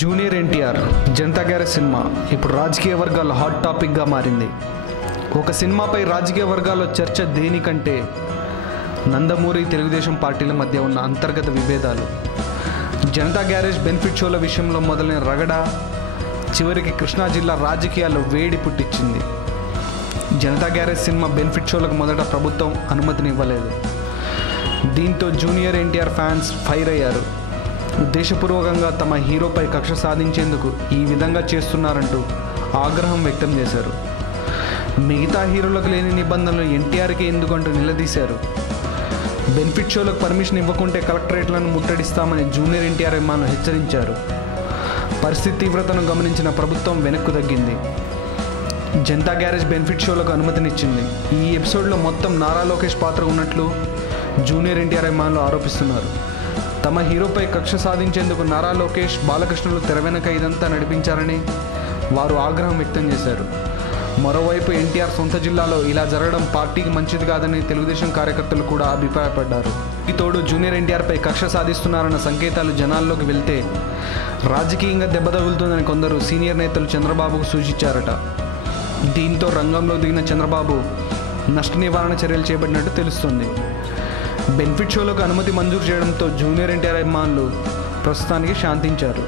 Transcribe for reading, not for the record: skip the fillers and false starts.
Junior NTR Janata garage cinema ఇప్పుడు రాజకీయ వర్గాల్లో హాట్ టాపిక్గా మారింది. ఒక సినిమాపై రాజకీయ వర్గాల్లో చర్చ దేనికంటే నందమూరి తెలుగుదేశం పార్టీల మధ్య ఉన్న అంతర్గత విభేదాలు. జనతా గ్యారేజ్ బెనిఫిట్ షోల విషయంలో మొదలైన రగడ చివరికి కృష్ణా జిల్లా రాజకీయాల్లో వేడి పుట్టించింది. జనతా గ్యారేజ్ సినిమా బెనిఫిట్ షోలకు మొదట ప్రభుత్వం అనుమతినివ్వలేదు. దీంతో జూనియర్ ఎన్టీఆర్ ఫ్యాన్స్ ఫైర్ అయ్యారు. ఉద్దేశపూర్వకంగా తమ హీరోపై కక్ష సాధించేందుకు ఈ విధంగా చేస్తున్నారంటూ ఆగ్రహం వ్యక్తం చేశారు. మిగతా హీరోలకు లేని నిబంధనలు ఎన్టీఆర్కి ఎందుకంటూ నిలదీశారు. బెనిఫిట్ షోలకు పర్మిషన్ ఇవ్వకుంటే కలెక్టరేట్లను ముట్టడిస్తామని జూనియర్ ఎన్టీఆర్ అభిమానులు హెచ్చరించారు. పరిస్థితి తీవ్రతను గమనించిన ప్రభుత్వం వెనక్కు తగ్గింది. జనతా గ్యారేజ్ బెనిఫిట్ షోలకు అనుమతినిచ్చింది. ఈ ఎపిసోడ్లో మొత్తం నారా లోకేష్ పాత్ర ఉన్నట్లు జూనియర్ ఎన్టీఆర్ అభిమానులు ఆరోపిస్తున్నారు. తమ హీరోపై కక్ష సాధించేందుకు నారా లోకేష్, బాలకృష్ణలు తెర వెనక ఇదంతా నడిపించారని వారు ఆగ్రహం వ్యక్తం చేశారు. మరోవైపు ఎన్టీఆర్ సొంత జిల్లాలో ఇలా జరగడం పార్టీకి మంచిది కాదని తెలుగుదేశం కార్యకర్తలు కూడా అభిప్రాయపడ్డారు. ఈ తోడు జూనియర్ ఎన్టీఆర్పై కక్ష సాధిస్తున్నారన్న సంకేతాలు జనాల్లోకి వెళ్తే రాజకీయంగా దెబ్బ తగులుతుందని కొందరు సీనియర్ నేతలు చంద్రబాబుకు సూచించారట. దీంతో రంగంలో దిగిన చంద్రబాబు నష్ట నివారణ చర్యలు చేపట్టినట్టు తెలుస్తుంది. బెనిఫిట్ షోలకు అనుమతి మంజూరు చేయడంతో జూనియర్ ఎన్టీఆర్ అభిమానులు ప్రస్తుతానికి శాంతించారు.